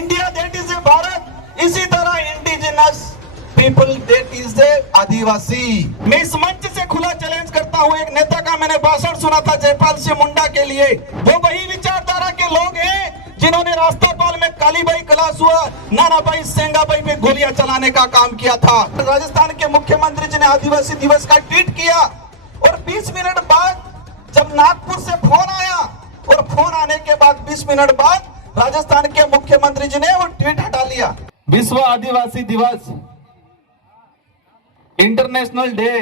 India that is a Bharat, इसी तरह indigenous people that is a Adivasi. मैं इस मंच से खुला चैलेंज करता हूं, एक नेता का मैंने भाषण सुना था जयपाल सिंह मुंडा के लिए, वो वही विचारधारा के लोग हैं जिन्होंने रास्तापाल में कालीबाई कलासुआ, नानाबाई सेंगाबाई पे गोलियां चलाने का काम किया था। राजस्थान के मुख्यमंत्री जी ने आदिवासी दिवस का ट्वीट किया और 20 मिनट बाद जब नागपुर से फोन आया और फोन आने के बाद 20 मिनट बाद राजस्थान के मुख्यमंत्री जी ने वो ट्वीट हटा लिया। विश्व आदिवासी दिवस, international day,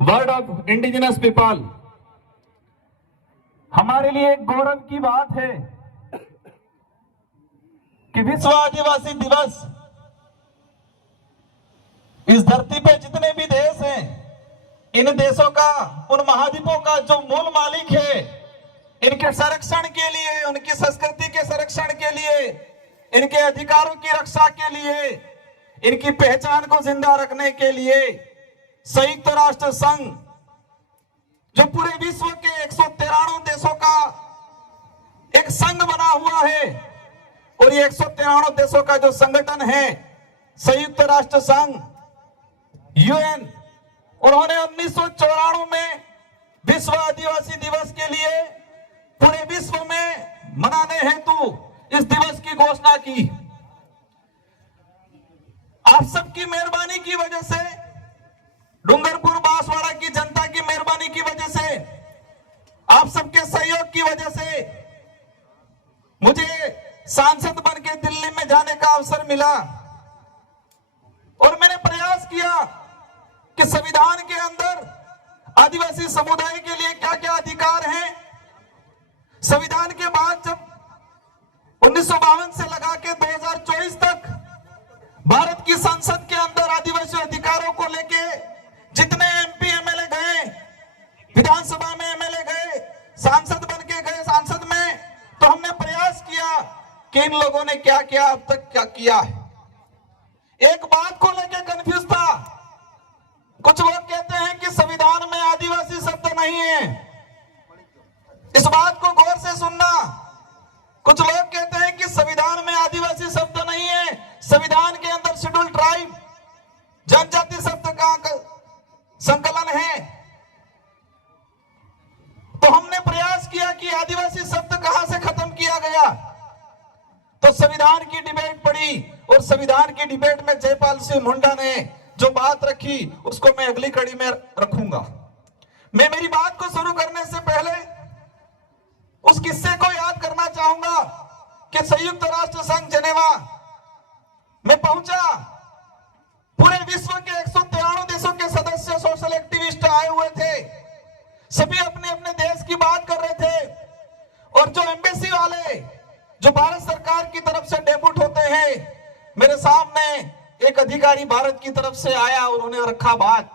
word of indigenous people, हमारे लिए एक गौरव की बात है कि विश्व आदिवासी दिवस इस धरती पे जितने भी देश हैं, इन देशों का, उन महाद्वीपों का जो मूल मालिक है, इनके संरक्षण के लिए, उनकी संस्कृति के संरक्षण के लिए, इनके अधिकारों की रक्षा के लिए, इनकी पहचान को जिंदा रखने के लिए संयुक्त राष्ट्र संघ, जो पूरे विश्व के 193 देशों का एक संघ बना हुआ है, और ये 193 देशों का जो संगठन है संयुक्त राष्ट्र संघ, यूएन, उन्होंने 1994 में विश्व आदिवासी दिवस के लिए पूरे विश्व में मनाने हेतु इस दिवस की घोषणा की। आप सबकी मेहरबानी की वजह से, डूंगरपुर बांसवाड़ा की जनता की मेहरबानी की वजह से, आप सबके सहयोग की वजह से मुझे सांसद बन के दिल्ली में जाने का अवसर मिला और मैंने प्रयास किया कि संविधान के अंदर आदिवासी समुदाय के लिए क्या क्या अधिकार हैं। संविधान के बाद जब 1952 से लगा के 2024 तक भारत की संसद के अंदर आदिवासी अधिकारों को लेके जितने एमपी एमएलए गए, विधानसभा में एमएलए गए, सांसद बन के गए सांसद में, तो हमने प्रयास किया कि इन लोगों ने क्या किया, अब तक क्या किया है। एक बात को लेके कंफ्यूज था, कुछ लोग कहते हैं कि संविधान में आदिवासी शब्द नहीं है, इस बात को गौर से सुनना। कुछ लोग कहते हैं कि संविधान में आदिवासी शब्द नहीं है, संविधान के अंदर शेड्यूल ट्राइब, जनजाति शब्द का संकलन है। तो हमने प्रयास किया कि आदिवासी शब्द कहां से खत्म किया गया, तो संविधान की डिबेट पड़ी और संविधान की डिबेट में जयपाल सिंह मुंडा ने जो बात रखी उसको मैं अगली कड़ी में रखूंगा। मैं मेरी बात को शुरू करने से पहले उस किस्से को याद करना चाहूंगा कि संयुक्त राष्ट्र संघ जेनेवा में पहुंचा, पूरे विश्व के 193 देशों के सदस्य, सोशल एक्टिविस्ट आए हुए थे, सभी अपने अपने देश की बात कर रहे थे, और जो एम्बेसी वाले, जो भारत सरकार की तरफ से डेप्यूट होते हैं, मेरे सामने एक अधिकारी भारत की तरफ से आया और उन्होंने रखा बात।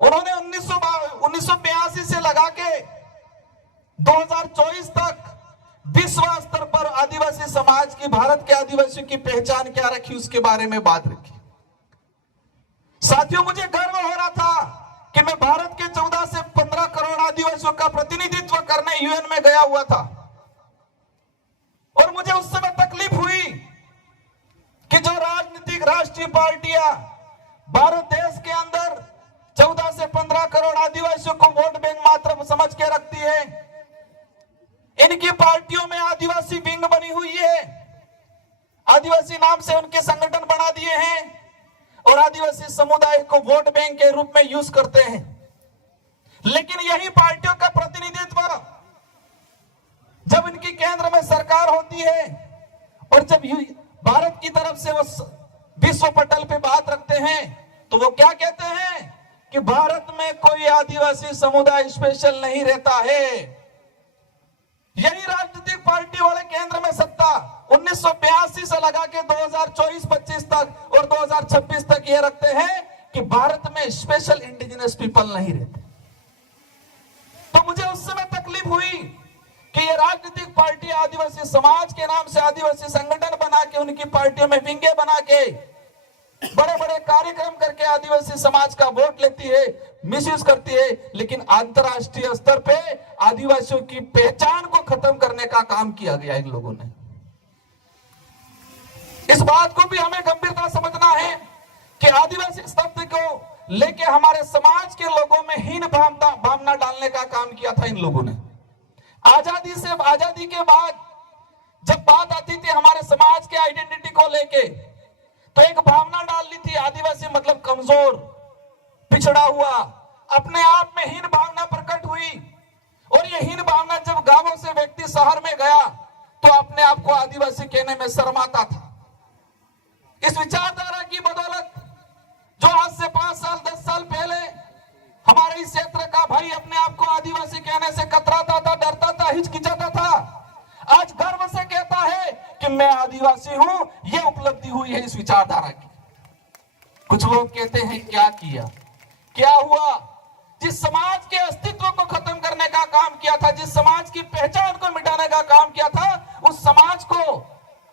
उन्होंने 1982 से लगा के 2024 तक विश्व स्तर पर आदिवासी समाज की, भारत के आदिवासियों की पहचान क्या रखी, उसके बारे में बात रखी। साथियों, मुझे गर्व हो रहा था कि मैं भारत के 14 से 15 करोड़ आदिवासियों का प्रतिनिधित्व करने यूएन में गया हुआ था, और मुझे उस समय तकलीफ हुई कि जो राजनीतिक राष्ट्रीय पार्टियां भारत देश के अंदर 14 से 15 करोड़ आदिवासियों को वोट बैंक मात्र समझ के रखती है, इनकी पार्टियों में आदिवासी विंग बनी हुई है, आदिवासी नाम से उनके संगठन बना दिए हैं और आदिवासी समुदाय को वोट बैंक के रूप में यूज करते हैं। लेकिन यही पार्टियों का प्रतिनिधित्व जब इनकी केंद्र में सरकार होती है और जब भारत की तरफ से वो विश्व पटल पे बात रखते हैं, तो वो क्या कहते हैं कि भारत में कोई आदिवासी समुदाय स्पेशल नहीं रहता है। यही राजनीतिक पार्टी वाले केंद्र में सत्ता 1982 से लगा के 2024-25 तक और 2026 तक ये रखते हैं कि भारत में स्पेशल इंडिजिनस पीपल नहीं रहते। तो मुझे उस समय तकलीफ हुई कि ये राजनीतिक पार्टी आदिवासी समाज के नाम से आदिवासी संगठन बना के, उनकी पार्टियों में विंगे बना के बड़े बड़े कार्यक्रम करके आदिवासी समाज का वोट लेती है, मिसयूज करती है, लेकिन अंतरराष्ट्रीय स्तर पे आदिवासियों की पहचान को खत्म करने का काम किया गया इन लोगों ने। इस बात को भी हमें गंभीरता समझना है कि आदिवासी शब्द को लेके हमारे समाज के लोगों में हीन भावना डालने का काम किया था इन लोगों ने। आजादी के बाद जब बात आती थी हमारे समाज के आइडेंटिटी को लेके, तो एक भावना डाल ली थी, आदिवासी मतलब कमजोर, पिछड़ा हुआ, अपने आप में हीन भावना प्रकट हुई। और ये हीन भावना जब गांवों से व्यक्ति शहर में गया तो अपने आप को आदिवासी कहने में शर्माता था। इस विचारधारा की बदौलत जो आज से 5 साल 10 साल पहले हमारे इस क्षेत्र का भाई अपने आप को आदिवासी कहने से कतराता था, डरता था, हिचकिचाता था, आज गर्व से कहता है कि मैं आदिवासी हूं। यह उपलब्धि हुई है इस विचारधारा की। कुछ लोग कहते हैं क्या किया, क्या हुआ? जिस समाज के अस्तित्व को खत्म करने का काम किया था, जिस समाज की पहचान को मिटाने का काम किया था, उस समाज को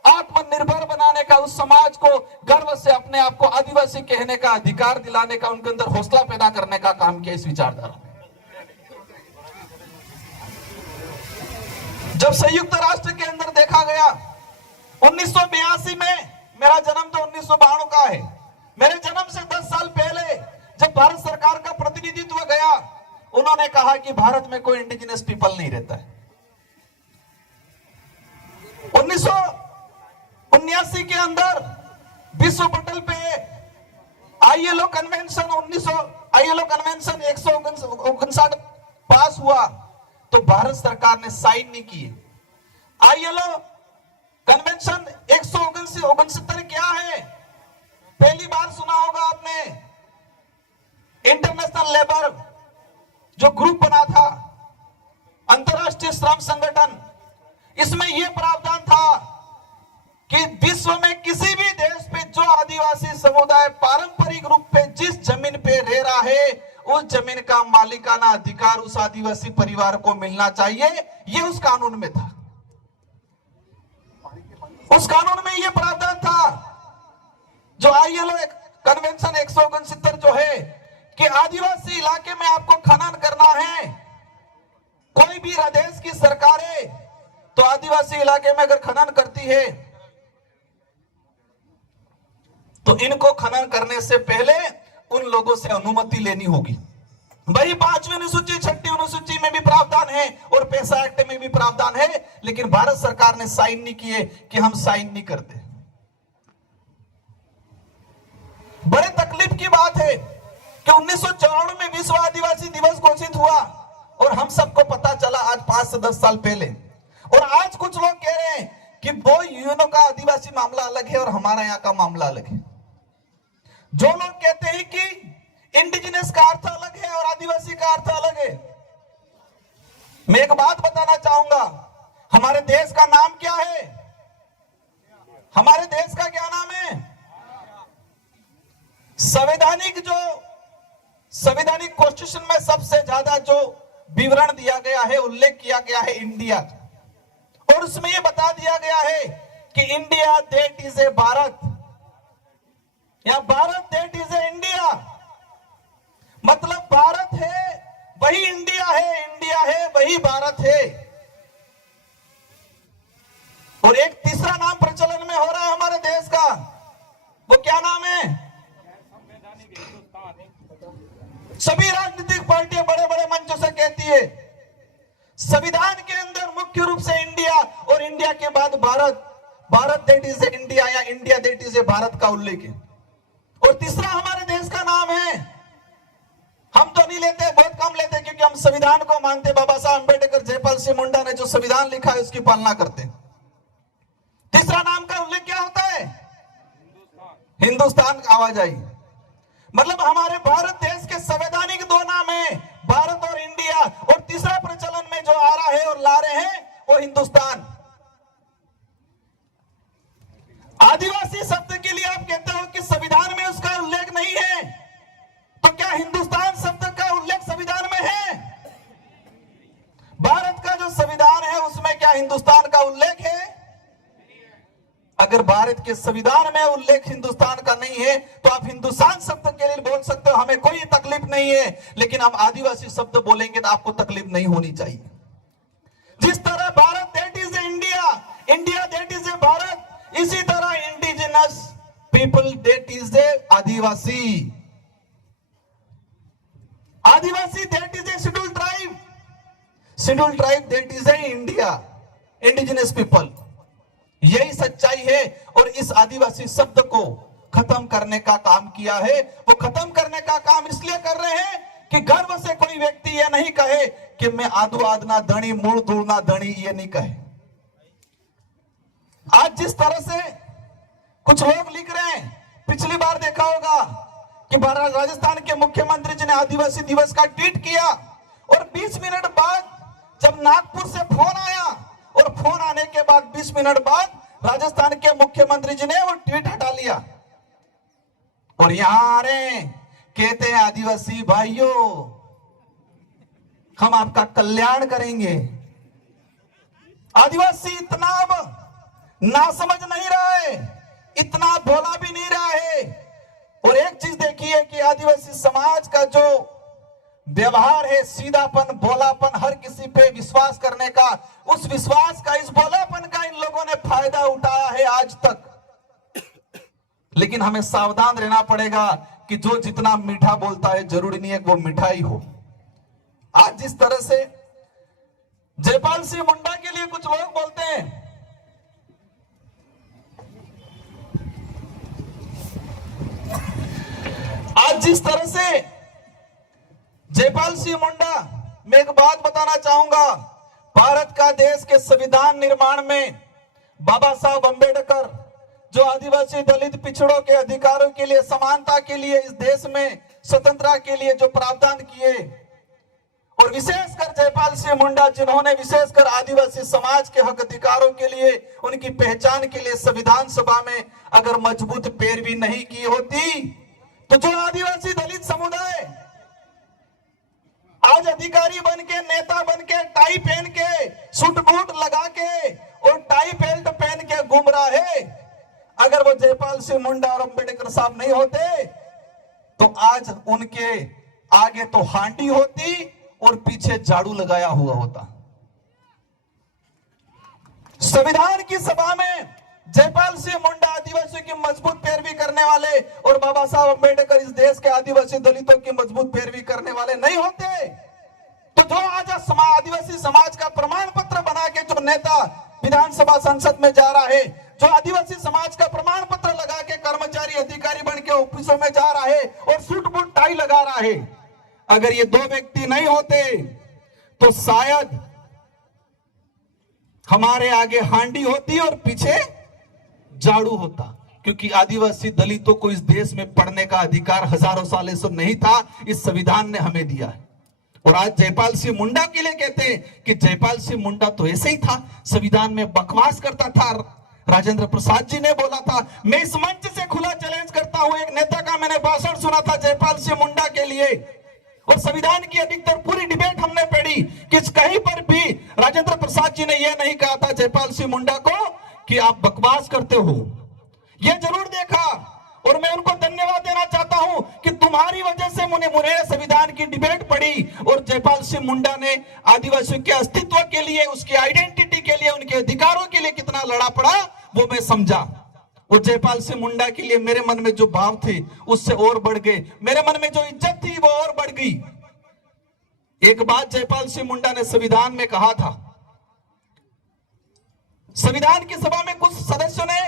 आत्मनिर्भर बनाने का, उस समाज को गर्व से अपने आप को आदिवासी कहने का अधिकार दिलाने का, उनके अंदर हौसला पैदा करने का काम किया इस विचारधारा। जब संयुक्त राष्ट्र के अंदर देखा गया 1982 में, मेरा जन्म तो 1992 का है, मेरे जन्म से 10 साल पहले जब भारत सरकार का प्रतिनिधित्व गया, उन्होंने कहा कि भारत में कोई इंडिजिनस पीपल नहीं रहता है। 1979 के अंदर विश्व पटल पे आईएलओ कन्वेंशन 159 पास हुआ, तो भारत सरकार ने साइन नहीं किए। आईएलओ कन्वेंशन 169 क्या है? पहली बार सुना होगा आपने। इंटरनेशनल लेबर जो ग्रुप बना था, अंतरराष्ट्रीय श्रम संगठन, इसमें यह प्रावधान था कि विश्व में किसी भी देश पे जो आदिवासी समुदाय पारंपरिक रूप पे जिस जमीन पे रह रहा है, उस जमीन का मालिकाना अधिकार उस आदिवासी परिवार को मिलना चाहिए। ये उस कानून में था। उस कानून में यह प्रावधान था, जो आईएलओ कन्वेंशन 169 जो है, कि आदिवासी इलाके में आपको खनन करना है, कोई भी देश की सरकारें तो आदिवासी इलाके में अगर खनन करती है तो इनको खनन करने से पहले उन लोगों से अनुमति लेनी होगी। वही 5वीं अनुसूची 6वीं अनुसूची में भी प्रावधान है और पैसा एक्ट में भी प्रावधान है, लेकिन भारत सरकार ने साइन नहीं किए कि हम साइन नहीं करते। बड़े तकलीफ की बात है कि 1994 में विश्व आदिवासी दिवस घोषित हुआ और हम सबको पता चला आज 5 से 10 साल पहले। और आज कुछ लोग कह रहे हैं कि वो यूएनओ का आदिवासी मामला अलग है और हमारा यहाँ का मामला अलग है। जो लोग कहते हैं कि इंडिजिनस का अर्थ अलग है और आदिवासी का अर्थ अलग है, मैं एक बात बताना चाहूंगा, हमारे देश का नाम क्या है? हमारे देश का क्या नाम है? संवैधानिक कॉन्स्टिट्यूशन में सबसे ज्यादा जो विवरण दिया गया है, उल्लेख किया गया है इंडिया, और उसमें यह बता दिया गया है कि India that is a Bharat, या Bharat that is a India. मतलब भारत है वही इंडिया है, इंडिया है वही भारत है। और एक तीसरा नाम प्रचलन में हो रहा है हमारे देश का, वो क्या नाम है? सभी राजनीतिक पार्टियां बड़े बड़े मंचों से कहती है संविधान के अंदर मुख्य रूप से इंडिया और इंडिया के बाद Bharat, Bharat that is a India या India that is a Bharat का उल्लेख है। और तीसरा हमारे देश का नाम है, हम तो नहीं लेते, बहुत कम लेते, क्योंकि हम संविधान को मानते। बाबा साहब अंबेडकर, जयपाल सिंह मुंडा ने जो संविधान लिखा है उसकी पालना करते। तीसरा नाम का उल्लेख क्या होता है? हिंदुस्तान। आवाजाही। मतलब हमारे भारत देश के संवैधानिक 2 नाम है, भारत और इंडिया, और तीसरा प्रचलन में जो आ रहा है और ला रहे हैं वो हिंदुस्तान। आदिवासी शब्द के लिए आप कहते हो कि संविधान में उसका उल्लेख नहीं है, तो क्या हिंदुस्तान शब्द का उल्लेख संविधान में है? भारत का जो संविधान है उसमें क्या हिंदुस्तान का उल्लेख है? अगर भारत के संविधान में उल्लेख हिंदुस्तान का नहीं है तो आप हिंदुस्तान शब्द के लिए बोल सकते हो, हमें कोई तकलीफ नहीं है, लेकिन हम आदिवासी शब्द बोलेंगे तो आपको तकलीफ नहीं होनी चाहिए। जिस तरह Bharat that is India, India that is a Bharat, इसी तरह indigenous people that is a Adivasi, Adivasi that is A scheduled tribe, scheduled tribe that is a India, indigenous people. यही सच्चाई है और इस आदिवासी शब्द को खत्म करने का काम किया है। वो खत्म करने का काम इसलिए कर रहे हैं कि गर्व से कोई व्यक्ति ये नहीं कहे कि मैं आदू आदना धनी मूल दूरना धनी, ये नहीं कहे। आज जिस तरह से कुछ लोग लिख रहे हैं, पिछली बार देखा होगा कि राजस्थान के मुख्यमंत्री जी ने आदिवासी दिवस का ट्वीट किया और 20 मिनट बाद जब नागपुर से फोन आया और फोन आने के बाद 20 मिनट बाद राजस्थान के मुख्यमंत्री जी ने वो ट्वीट हटा लिया और यहां आ रहे कहते हैं आदिवासी भाइयों हम आपका कल्याण करेंगे। आदिवासी इतना अब ना समझ नहीं रहा है, इतना भोला भी नहीं रहा है। और एक चीज देखिए कि आदिवासी समाज का जो व्यवहार है, सीधापन, भोलापन, हर किसी पे विश्वास करने का, उस विश्वास का, इस भोलापन का इन लोगों ने फायदा उठाया है आज तक। लेकिन हमें सावधान रहना पड़ेगा कि जो जितना मीठा बोलता है जरूरी नहीं है कि वो मिठाई हो। आज जिस तरह से जयपाल सिंह मुंडा के लिए कुछ लोग बोलते हैं, आज जिस तरह से जयपाल सिंह मुंडा, मैं एक बात बताना चाहूंगा, भारत का देश के संविधान निर्माण में बाबा साहब अंबेडकर जो आदिवासी दलित पिछड़ों के अधिकारों के लिए, समानता के लिए, इस देश में स्वतंत्रता के लिए जो प्रावधान किए, और विशेषकर जयपाल सिंह मुंडा जिन्होंने विशेषकर आदिवासी समाज के हक अधिकारों के लिए, उनकी पहचान के लिए संविधान सभा में अगर मजबूत पैरवी नहीं की होती तो जो आदिवासी दलित समुदाय आज अधिकारी बन के, नेता बन के, टाई पहन के, सूट बूट लगा के और टाई बेल्ट पहन के घूम रहा है, अगर वो जयपाल सिंह मुंडा और अंबेडकर साहब नहीं होते तो आज उनके आगे तो हांडी होती और पीछे झाड़ू लगाया हुआ होता। संविधान की सभा में जयपाल सिंह मुंडा आदिवासियों की मजबूत पैरवी करने वाले और बाबा साहब अंबेडकर इस देश के आदिवासी दलितों की मजबूत पैरवी करने वाले नहीं होते तो जो आज आदिवासी समाज का प्रमाण पत्र बना के जो नेता विधानसभा संसद में जा रहा है, जो आदिवासी समाज का प्रमाण पत्र लगा के कर्मचारी अधिकारी बन के ऑफिसों में जा रहा है और सूट बूट टाई लगा रहा है, अगर ये दो व्यक्ति नहीं होते तो शायद हमारे आगे हांडी होती और पीछे झाड़ू होता। क्योंकि आदिवासी दलितों को इस देश में पढ़ने का अधिकार हजारों सालों से नहीं था, इस संविधान ने हमें दिया है। और आज जयपाल सिंह मुंडा के लिए कहते हैं कि जयपाल सिंह मुंडा तो ऐसे ही था, संविधान में बकवास करता था, राजेंद्र प्रसाद जी ने बोला था। मैं इस मंच से खुला चैलेंज करता हूं, एक नेता का मैंने भाषण सुना था जयपाल सिंह मुंडा के लिए और संविधान की अधिकतर पूरी डिबेट हमने पढ़ी कि कहीं पर भी राजेंद्र प्रसाद जी ने यह नहीं कहा था जयपाल सिंह मुंडा को कि आप बकवास करते हो। यह जरूर देखा और मैं उनको धन्यवाद देना चाहता हूं कि तुम्हारी वजह से मुझे संविधान की डिबेट पढ़ी और जयपाल सिंह मुंडा ने आदिवासियों के अस्तित्व के लिए, उसकी आइडेंटिटी के लिए, उनके अधिकारों के लिए कितना लड़ा पड़ा वो मैं समझा। और जयपाल सिंह मुंडा के लिए मेरे मन में जो भाव थे उससे और बढ़ गए, मेरे मन में जो इज्जत थी वो और बढ़ गई। एक बात जयपाल सिंह मुंडा ने संविधान में कहा था, संविधान की सभा में कुछ सदस्यों ने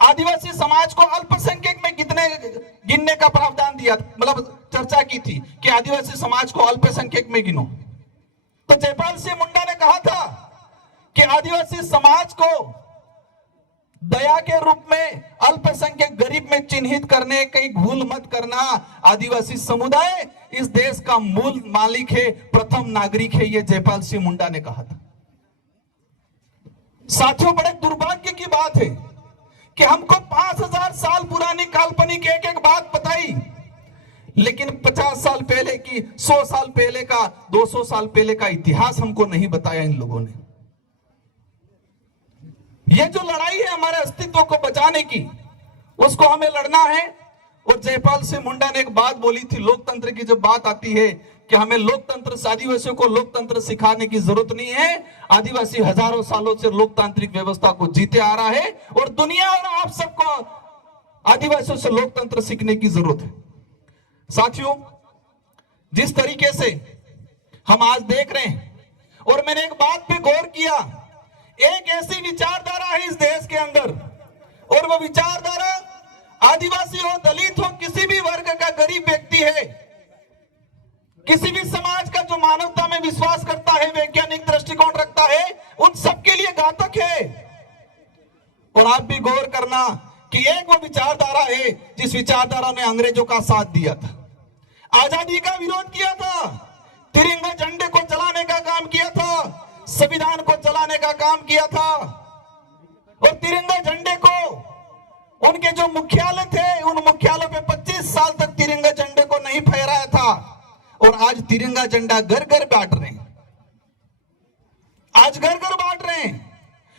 आदिवासी समाज को अल्पसंख्यक में गिनने का प्रावधान दिया, मतलब चर्चा की थी कि आदिवासी समाज को अल्पसंख्यक में गिनो। तो जयपाल सिंह मुंडा ने कहा था कि आदिवासी समाज को दया के रूप में अल्पसंख्यक गरीब में चिन्हित करने की भूल मत करना। आदिवासी समुदाय इस देश का मूल मालिक है, प्रथम नागरिक है, यह जयपाल सिंह मुंडा ने कहा था। साथियों, बड़े दुर्भाग्य की बात है कि हमको 5000 साल पुरानी काल्पनिक एक एक बात बताई, लेकिन 50 साल पहले की, 100 साल पहले का, 200 साल पहले का इतिहास हमको नहीं बताया इन लोगों ने। ये जो लड़ाई है हमारे अस्तित्व को बचाने की, उसको हमें लड़ना है। और जयपाल सिंह मुंडा ने एक बात बोली थी, लोकतंत्र की जब बात आती है कि हमें लोकतंत्र से, आदिवासियों को लोकतंत्र सिखाने की जरूरत नहीं है। आदिवासी हजारों सालों से लोकतांत्रिक व्यवस्था को जीते आ रहा है और दुनिया और आप सबको आदिवासियों से लोकतंत्र सीखने की जरूरत है। साथियों, जिस तरीके से हम आज देख रहे हैं, और मैंने एक बात पे गौर किया, एक ऐसी विचारधारा है इस देश के अंदर, और वो विचारधारा आदिवासी हो, दलित हो, किसी भी वर्ग का गरीब व्यक्ति है, किसी भी समाज का जो मानवता में विश्वास करता है, वैज्ञानिक दृष्टिकोण रखता है, उन सबके लिए घातक है। और आप भी गौर करना कि एक वो विचारधारा है जिस विचारधारा ने अंग्रेजों का साथ दिया था, आजादी का विरोध किया था, तिरंगा झंडे को जलाने का काम किया था, संविधान को जलाने का काम किया था। और तिरंगा झंडे को, उनके जो मुख्यालय थे, उन मुख्यालयों पे 25 साल तक तिरंगा झंडे को नहीं फहराया था। और आज तिरंगा झंडा घर घर बांट रहे हैं, आज घर घर बांट रहे हैं।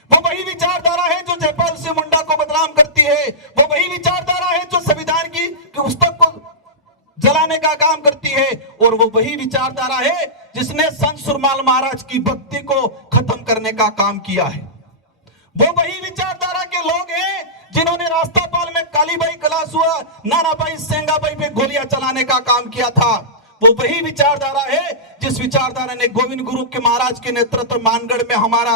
वो वही विचारधारा है जो जयपाल सिंह मुंडा को बदनाम करती है, वो वही विचारधारा है जो संविधान की पुस्तक को जलाने का काम करती है, और वो वही विचारधारा है जिसने संत सुरमाल महाराज की भक्ति को खत्म करने का काम किया है। वो वही विचारधारा के लोग हैं जिन्होंने रास्तापाल में कालीबाई कलासुआ, नानाभाई सेंगाबाई पे गोलियां चलाने का काम किया था। वो वही विचारधारा है जिस विचारधारा ने गोविंद गुरु के महाराज के नेतृत्व मानगढ़ में हमारा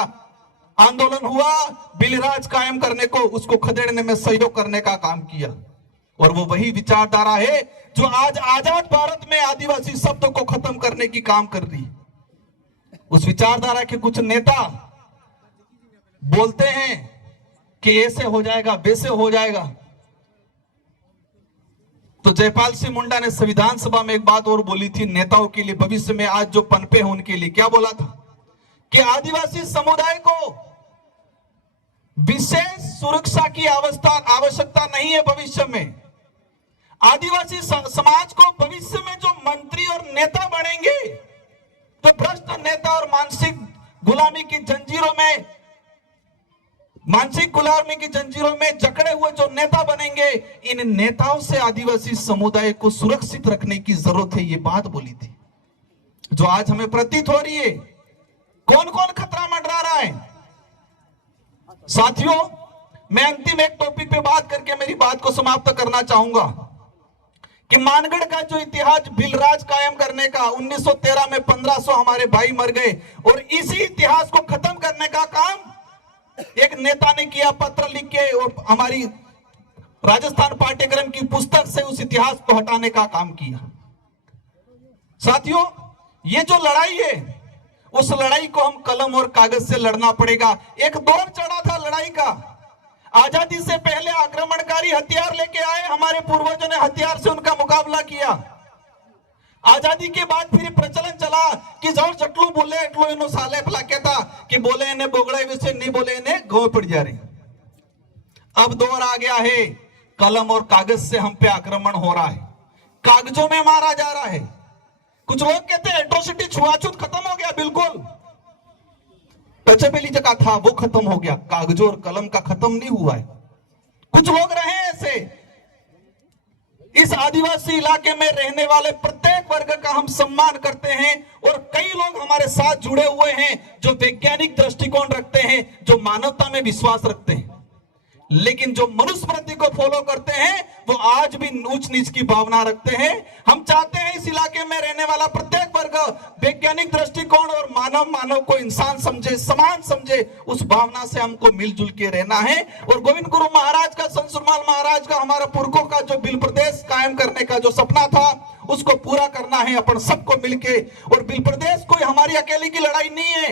आंदोलन हुआ, बिलराज कायम करने को, उसको खदेड़ने में सहयोग करने का काम किया। और वो वही विचारधारा है जो आज आजाद भारत में आदिवासी शब्द को खत्म करने की काम कर रही। उस विचारधारा के कुछ नेता बोलते हैं कि ऐसे हो जाएगा, वैसे हो जाएगा। तो जयपाल सिंह मुंडा ने संविधान सभा में एक बात और बोली थी नेताओं के लिए, भविष्य में आज जो पनपे हैं उनके लिए। क्या बोला था कि आदिवासी समुदाय को विशेष सुरक्षा की आवश्यकता नहीं है। भविष्य में आदिवासी समाज को भविष्य में जो मंत्री और नेता बनेंगे, जो भ्रष्ट नेता और मानसिक गुलामी की जंजीरों में जकड़े हुए जो नेता बनेंगे, इन नेताओं से आदिवासी समुदाय को सुरक्षित रखने की जरूरत है। ये बात बोली थी जो आज हमें प्रतीत हो रही है। कौन कौन खतरा मंडरा रहा है? साथियों, मैं अंतिम एक टॉपिक पे बात करके मेरी बात को समाप्त करना चाहूंगा कि मानगढ़ का जो इतिहास बिलराज कायम करने का, 1913 में 1500 हमारे भाई मर गए, और इसी इतिहास को खत्म करने का काम एक नेता ने किया, पत्र लिख के, और हमारी राजस्थान पाठ्यक्रम की पुस्तक से उस इतिहास को हटाने का काम किया। साथियों, ये जो लड़ाई है, उस लड़ाई को हम कलम और कागज से लड़ना पड़ेगा। एक दौर चढ़ा था लड़ाई का, आजादी से पहले आक्रमणकारी हथियार लेके आए, हमारे पूर्वजों ने हथियार से उनका मुकाबला किया। आजादी के बाद फिर प्रचलन चला कि जौर चटलू बोले एटलो इनो साले फला कहता कि बोले इन्हें बोगड़े विषय नहीं बोले इन्हें गौ पड़ जा रही। अब दौर आ गया है, कलम और कागज से हम पे आक्रमण हो रहा है, कागजों में मारा जा रहा है। कुछ लोग कहते हैं एट्रोसिटी, छुआछूत खत्म हो गया। बिल्कुल टचेबेली जगह था वो खत्म हो गया, कागजों और कलम का खत्म नहीं हुआ है। कुछ लोग रहे ऐसे। इस आदिवासी इलाके में रहने वाले प्रत्येक वर्ग का हम सम्मान करते हैं, और कई लोग हमारे साथ जुड़े हुए हैं जो वैज्ञानिक दृष्टिकोण रखते हैं, जो मानवता में विश्वास रखते हैं, लेकिन जो मनुस्मृति को फॉलो करते हैं वो आज भी ऊंच नीच की भावना रखते हैं। हम चाहते हैं इस इलाके में रहने वाला प्रत्येक वर्ग वैज्ञानिक दृष्टिकोण और मानव को इंसान समझे, समान समझे। उस भावना से हमको मिलजुल के रहना है। और गोविंद गुरु महाराज का, संत सुरमाल महाराज का, हमारा पुरखों का जो बिल प्रदेश कायम करने का जो सपना था, उसको पूरा करना है अपन सबको मिलके। और बिल प्रदेश कोई हमारी अकेले की लड़ाई नहीं है,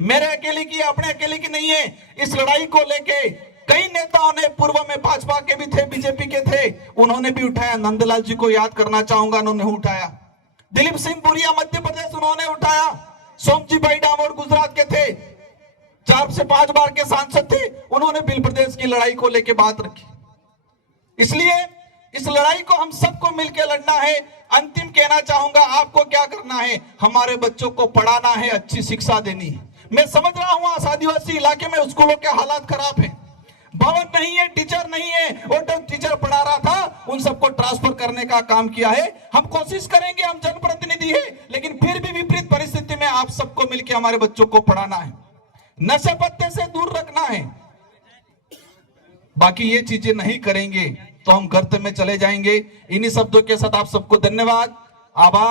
मेरे अकेले की, अपने अकेले की नहीं है। इस लड़ाई को लेके कई नेताओं ने, पूर्व में भाजपा के भी थे, बीजेपी के थे, उन्होंने भी उठाया। नंदलाल जी को याद करना चाहूंगा, उन्होंने उठाया। दिलीप सिंह पुरिया मध्य प्रदेश, उन्होंने उठाया। सोमजी भाई डामोर गुजरात के थे, 4 से 5 बार के सांसद थे, उन्होंने बिल प्रदेश की लड़ाई को लेकर बात रखी। इसलिए इस लड़ाई को हम सबको मिलकर लड़ना है। अंतिम कहना चाहूंगा, आपको क्या करना है? हमारे बच्चों को पढ़ाना है, अच्छी शिक्षा देनी है। मैं समझ रहा हूं आज आदिवासी इलाके में स्कूलों के हालात खराब हैं, भवन नहीं है, टीचर नहीं है, वो जो टीचर पढ़ा रहा था उन सबको ट्रांसफर करने का काम किया है। हम कोशिश करेंगे, हम जनप्रतिनिधि है, लेकिन फिर भी विपरीत परिस्थिति में आप सबको मिलकर हमारे बच्चों को पढ़ाना है, नशे पत्ते से दूर रखना है। बाकी ये चीजें नहीं करेंगे तो हम गर्त में चले जाएंगे। इन्हीं शब्दों के साथ आप सबको धन्यवाद, आभार।